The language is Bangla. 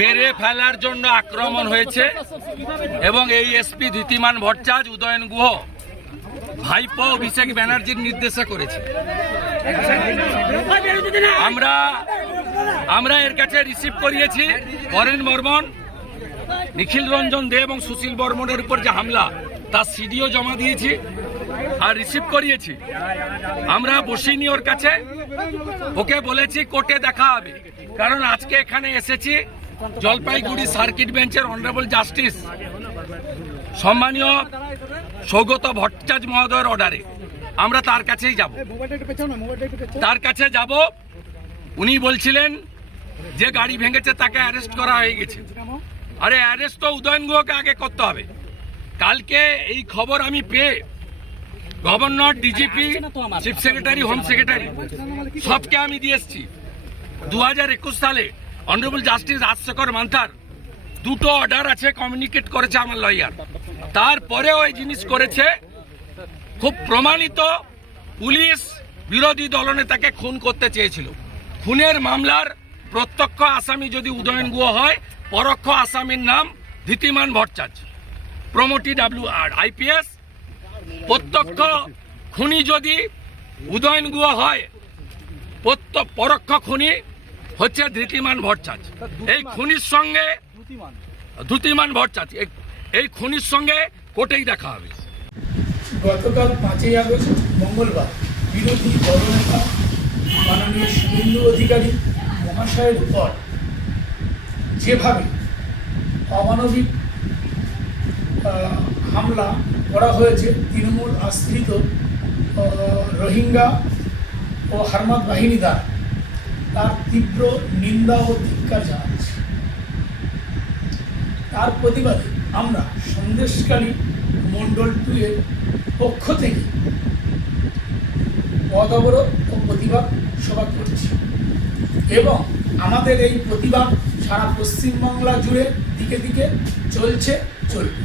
মেরে ফেলার জন্য আক্রমণ হয়েছে এবং এই এসপি ধৃতিমান ভট্টাচার্য উদয়ন গুহ ভাইপো অভিষেক ব্যানার্জির নির্দেশে করেছে। আমরা এর কাছে রিসিভ করিয়েছি বরেন বর্মন, নিখিল রঞ্জন দে এবং সুশীল বর্মনের উপর যে হামলা তার সিডিও জমা দিয়েছি আর রিসিভ করিয়েছি। আমরা বসিনি ওর কাছে, ওকে বলেছি কোর্টে দেখা হবে, কারণ আজকে এখানে এসেছি জলপাইগুড়ি সার্কিট বেঞ্চের অনারেবল জাস্টিস সম্মানীয় সৌগত ভট্টাচার্য মহোদয়ের অর্ডারে আমরা তার কাছেই যাব। উনি বলছিলেন যে গাড়ি ভেঙেছে তাকে অ্যারেস্ট করা হয়ে গেছে। আরে অ্যারেস্ট তো উদয়ন গুহকে আগে করতে হবে। কালকে এই খবর আমি পেয়ে governor, DGP, chief secretary, home secretary সবকে আমি দিয়ে এসেছি। 2021 সালে অনারেবল জাস্টিস রাজশেখর মান্থার দুটো অর্ডার আছে, কমিউনিকেট করেছে আমার লয়ার। তারপরেও এই জিনিস করেছে, খুব প্রমাণিত। পুলিশ বিরোধী দলনেতাকে খুন করতে চেয়েছিল। খুনের মামলার প্রত্যক্ষ আসামি যদি উদয়ন গুহ হয়, পরোক্ষ আসামির নাম Dhritiman Bhattacharya, promotee WR IPS। প্রত্যক্ষ খুনি যদি উদয়ন গুহ হয়, পরোক্ষ খুনি হচ্ছে ধৃতিমান ভট্টাচার্য। এই খুনির সঙ্গে ধৃতিমান ভট্টাচার্য এই খুনির সঙ্গে কোর্টেই দেখা হবে। গতকাল 5ই আগস্ট মঙ্গলবার বিরোধী দলনেতা মাননীয় শুভেন্দু অধিকারী মহাশয়ের উপর যেভাবে অমানবিক হামলা করা হয়েছে, তৃণমূল আশ্রিত রোহিঙ্গা ও হারমাত বাহিনী দ্বারা, তার তীব্র নিন্দা ও ধিক্কার জানাচ্ছি। তার প্রতিবাদে আমরা সন্দেশকারী মণ্ডল 2 এর পক্ষ থেকে পথ অবরোধ ও প্রতিবাদ সভা করছি এবং আমাদের এই প্রতিবাদ সারা পশ্চিমবাংলা জুড়ে দিকে দিকে চলবে।